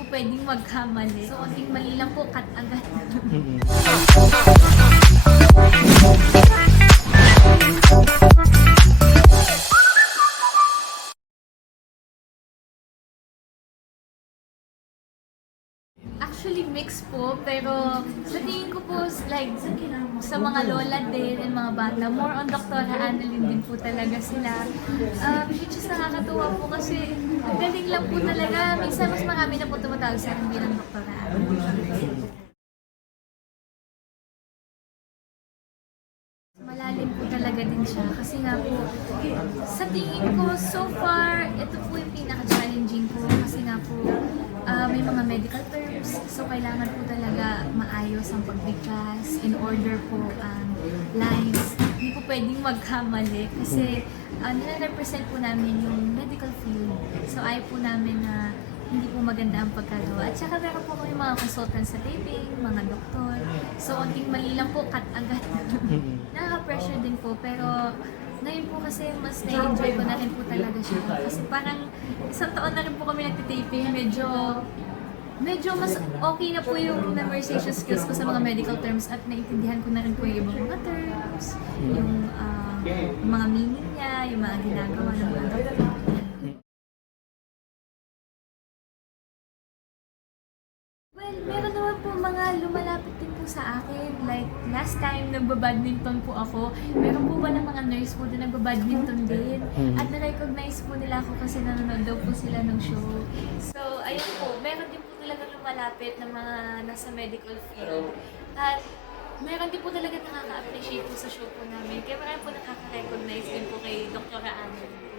po pwedeng magkamali. So, konting mali lang po, cut agad. Actually, mix po, pero sa tingin ko po, like, sa mga lola din and mga bata, more on Dr. Annalyn din po talaga sila. Which is nakakatuwa po kasi ang galing lang po talaga. Minsan mas marami na po tumatawag sa akin bilang Dr. Annalyn. Malalim po talaga din siya kasi nga po, sa tingin ko, so far, ito po yung pinaka-challenging ko kasi nga po, may mga medical terms, so kailangan po talaga maayos ang pagbigkas in order po ang lines. Hindi po pwedeng magkamali kasi nire-represent po namin yung medical field. So ayaw po namin na hindi po maganda ang pagkagawa. At saka meron po kami mga consultants sa taping, mga doktor. So, konting mali lang po, cut agad. Nakaka-pressure din po, pero ngayon po kasi mas na-enjoy ko na rin po talaga siya. Kasi parang isang taon na rin po kami nagtitaping, medyo mas okay na po yung memorization skills ko sa mga medical terms at naintindihan ko na rin po yung ibang mga terms, yung mga meaning niya, yung mga ginagawa ng mga doktor. Well, meron naman po mga lumalapit din po sa akin. Like, last time nagba-badminton po ako, meron po ba ng mga nurse po na nagba-badminton din? At na-recognize po nila ako kasi nanonood daw po sila ng show. So, ayun po, meron din po talaga lumalapit na mga nasa medical field. At meron din po talaga nakaka-appreciate po sa show po namin. Kaya marami po nakaka-recognize din po kay Dr. Annalyn.